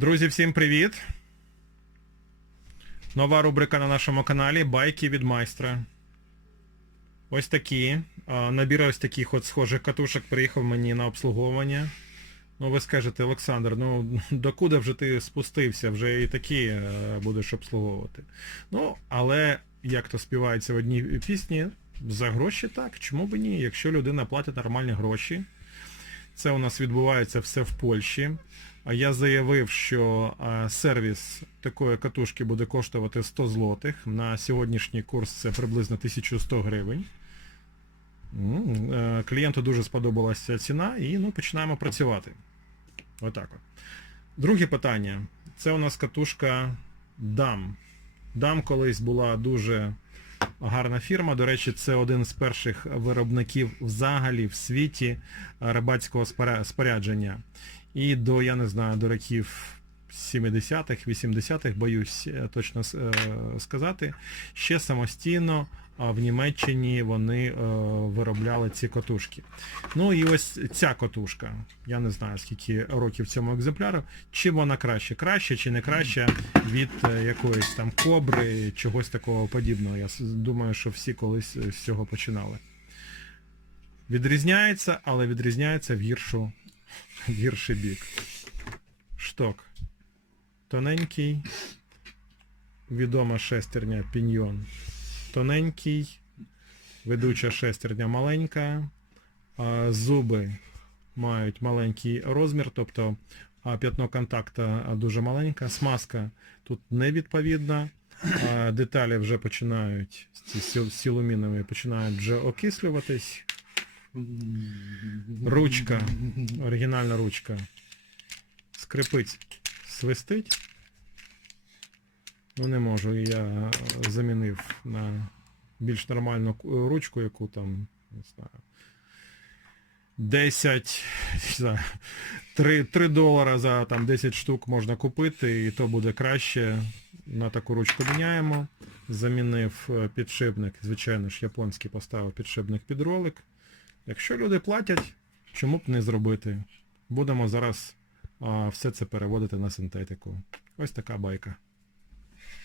Друзі, всім привіт! Нова рубрика на нашому каналі Байки від майстра. Ось такі. Набір ось таких от схожих катушок приїхав мені на обслуговування. Ну ви скажете, Олександр, ну докуди вже ти спустився, вже і такі е, будеш обслуговувати. Ну, але як то співається в одній пісні, за гроші так, чому б ні? Якщо людина платить нормальні гроші, це у нас відбувається все в Польщі. Я заявив, що сервіс такої катушки буде коштувати 100 злотих. На сьогоднішній курс це приблизно 1100 гривень. Е, Клієнту дуже сподобалася ціна і ну, починаємо працювати. Отак от. Друге питання. Це у нас катушка DAM. DAM колись була дуже гарна фірма. До речі, це один з перших виробників взагалі в світі е, рибацького спорядження. І до, я не знаю, до років 70-х, 80-х, боюсь е, точно е, сказати, ще самостійно в Німеччині вони е, виробляли ці котушки. Ну і ось ця котушка. Я не знаю, скільки років цьому екземпляру. Чим вона краще? Краще чи не краще від е, якоїсь там кобри, чогось такого подібного. Я думаю, що всі колись е, з цього починали. Відрізняється, але відрізняється в гіршу, в гірший бік. Шток. Тоненький. Відома шестерня піньйон. Тоненький. Ведуча шестерня маленька. Зуби мають маленький розмір, тобто п'ятно контакта дуже маленьке. Смазка тут невідповідна. Деталі вже починають, ці сіл- силумінові починають вже окислюватись. Ручка, оригінальна ручка. Скрипить, свистить. Ну не можу. Я замінив на більш нормальну ручку, яку там, не знаю. 10 3 3 долара за там 10 штук можна купити, і то буде краще. На таку ручку міняємо. Замінив е, підшипник, звичайно ж, японський поставив підшипник під ролик. Якщо люди платять, чому б не зробити? Будемо зараз а, все це переводити на синтетику. Ось така байка.